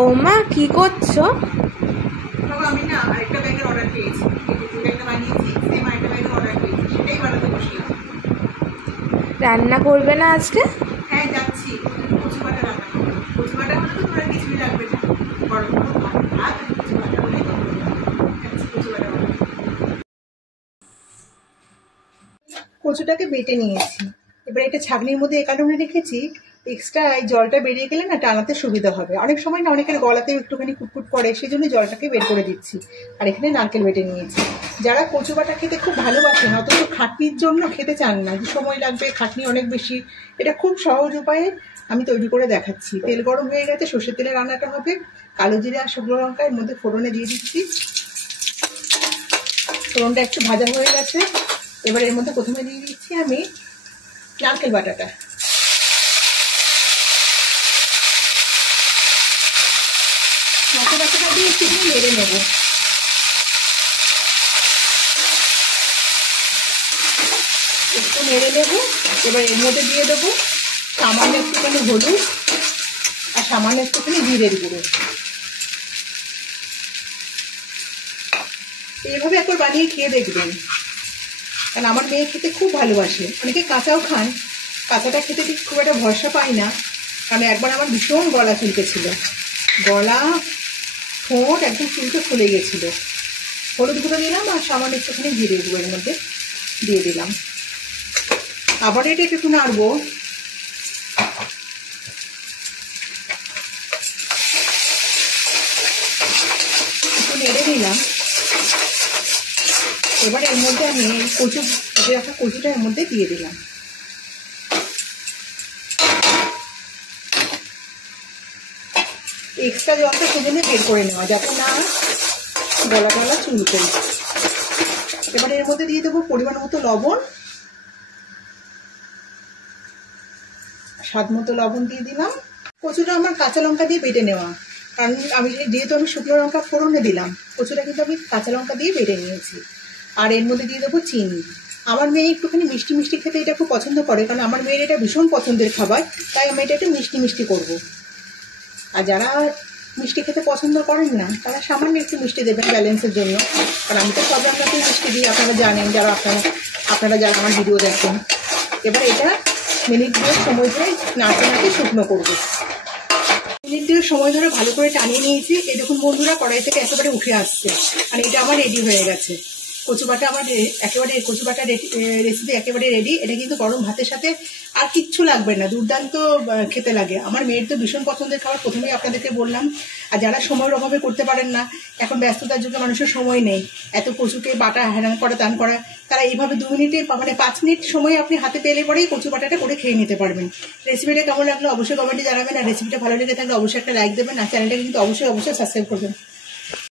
ও মা কি করছো? আমি না আরেকটা ব্যাগের অর্ডার পেয়েছি, একটা বানিয়েছি, সেম আরেকটা ব্যাগের অর্ডার পেয়েছি, সেটাই বানাতে বসলাম। রান্না করবে না আজকে? হ্যাঁ যাচ্ছি, কচু বাটা রান্না করবো। কচু বাটা হলে তো তোমরা কিছুই লাগবে না, গরম গরম ভাত কচু বাটা হলে যাচ্ছি কচু বাটা বানাবো। কচুটাকে বেটে নিয়েছি, এবার এটা ছাঁকনির মধ্যে এই কারণে রেখেছি, এক্সট্রা এই জলটা বেরিয়ে গেলে না টানাতে সুবিধা হবে। অনেক সময় না অনেকের গলাতে একটুখানি কুটকুট করে, সেই জন্য জলটাকে বের করে দিচ্ছি। আর এখানে নারকেল বেটে নিয়েছি। যারা কচু বাটা খেতে খুব ভালোবাসেন, অথচ খাটনির জন্য খেতে চান না, যে সময় লাগবে, খাটনি অনেক বেশি, এটা খুব সহজ উপায়ে আমি তৈরি করে দেখাচ্ছি। তেল গরম হয়ে গেছে, সর্ষের তেলে রান্নাটা হবে। কালো জিরে আর শুকনো লঙ্কা এর মধ্যে ফোড়নে দিয়ে দিচ্ছি। ফোড়নটা একটু ভাজা হয়ে গেছে, এবার এর মধ্যে প্রথমে দিয়ে দিচ্ছি আমি নারকেল বাটাটা। নারকেল বাটাটা দিয়ে একটু নেড়ে নেব। একটু নেড়ে নেব। এবার এর মধ্যে দিয়ে দেবো সামান্য একটুখানি হলুদ আর সামান্য একটুখানি জিরের গুঁড়ো। এইভাবে একবার বানিয়ে খেয়ে দেখবেন, কারণ আমার মেয়ে খেতে খুব ভালোবাসে। অনেকে কাঁচাও খান, কাঁচাটা খেতে ঠিক খুব একটা ভরসা পাই না, কারণ একবার আমার ভীষণ গলা চুলকেছিল, গলা ঠোঁট একদম চুলকে ফুলে গেছিল। হলুদ গুঁড়ো দিলাম আর সামান্য একটুখানি জিরে গুঁড়োর মধ্যে দিয়ে দিলাম। আবার এটা একটু নাড়বো। একটু নেড়ে দিলাম। এবার এর মধ্যে আমি কচু ভেজে রাখা কচুটা এর মধ্যে দিয়ে দিলাম। এক্সট্রা জলটা সেজন্য বের করে নেওয়া, যাতে না গলা টলা চুলকে। এবার এর মধ্যে দিয়ে দেবো পরিমাণ মতো লবণ, স্বাদ মতো লবণ দিয়ে দিলাম। কচুটা আমার কাঁচা লঙ্কা দিয়ে বেটে নেওয়া, কারণ যেহেতু আমি শুকনো লঙ্কা ফোড়নে দিলাম, কচুটা কিন্তু আমি কাঁচা লঙ্কা দিয়ে বেটে নিয়েছি। আর এর মধ্যে দিয়ে দেবো চিনি। আমার মেয়ে একটুখানি মিষ্টি মিষ্টি খেতে এটা খুব পছন্দ করে, কারণ আমার মেয়ের এটা ভীষণ পছন্দের খাবার, তাই আমি এটা একটু মিষ্টি মিষ্টি করবো। আর যারা মিষ্টি খেতে পছন্দ করেন না, তারা সামান্য একটু মিষ্টি দেবেন ব্যালেন্সের জন্য, কারণ আমি তো সব রান্নাতেই মিষ্টি দিই, আপনারা জানেন, যারা আপনারা যারা আমার ভিডিও দেখেন। এবার এটা মিনিট 2 সময় ধরে নাড়তে নাড়তে শুকনো করবো। মিনিট 2 সময় ধরে ভালো করে টানিয়ে নিয়েছি। এই দেখুন বন্ধুরা, কড়াই থেকে একেবারে উঠে আসছে, আর এটা আমার রেডি হয়ে গেছে। কচু বাটা আমার একেবারে, কচু বাটা রেসিপি একেবারে রেডি। এটা কিন্তু গরম ভাতের সাথে আর কিচ্ছু লাগবে না, দুর্দান্ত খেতে লাগে। আমার মেয়ের তো ভীষণ পছন্দের খাবার, প্রথমেই আপনাদেরকে বললাম। আর যারা সময়ের অভাবে করতে পারেন না, এখন ব্যস্ততার যুগে মানুষের সময় নেই এত কচুকে বাটা হ্যারান করা টান করা, তারা এইভাবে 2 মিনিটে মানে 5 মিনিট সময় আপনি হাতে পেলে পরেই কচু বাটাটা করে খেয়ে নিতে পারবেন। রেসিপিটা কেমন লাগলো অবশ্যই কমেন্টে জানাবেন, আর রেসিপিটা ভালো লেগে থাকলে অবশ্যই একটা লাইক দেবেন, আর চ্যানেলটাকে কিন্তু অবশ্যই সাবস্ক্রাইব করবেন।